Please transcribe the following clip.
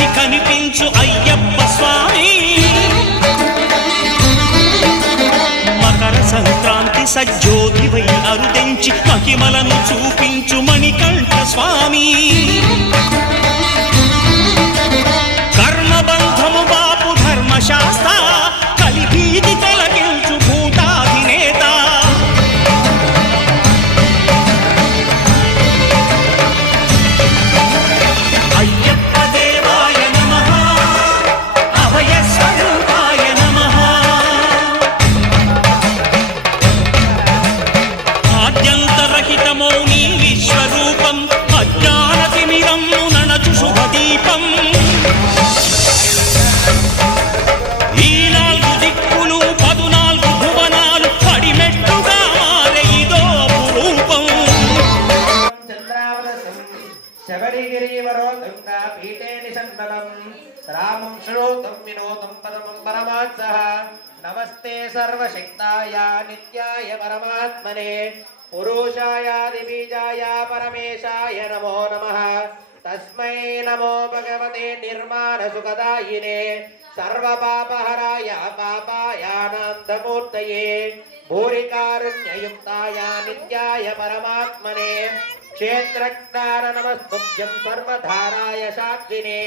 నుంచి కనిపించు అయ్యప్ప స్వామి మకర సంక్రాంతి సజ్జోతివై అరుదెంచి మహిమలను చూపించు మణికంఠ స్వామి కర్మబంధము బాపు ధర్మశాస్త్ర కలిభీతి తొలగించు భూతాధినేత అయ్యప్ప దేవాయ నమః అభయ స్వరూపాయ నమః ఆద్యంతరహితమో నీ విశ్వరూపం అజ్ఞానతిమిరము నణచు శుభదీపం ఈ 4 దిక్కులు 14 భువనాలు పడిమెట్టుగా మారేదో రూపం శబరిగిరివరోధంగా పీఠే నిషందనం రామం శ్రోతం వినోదం పరమం పరమాత్సః నమస్తే సర్వశక్తాయ నిత్యాయ పరమాత్మనే పురుషాయాదిబీజాయ పరమేశాయ నమో నమః తస్మై నమో భగవతే నిర్మాణసుఖదాయినే సర్వపాపహరాయ పాపాయానందమూర్తయే భూరికారుణ్యయుక్తాయ నిత్యాయ పరమాత్మనే క్షేత్రజ్ఞాన నమస్తుభ్యం సర్వధారాయ సాక్షినే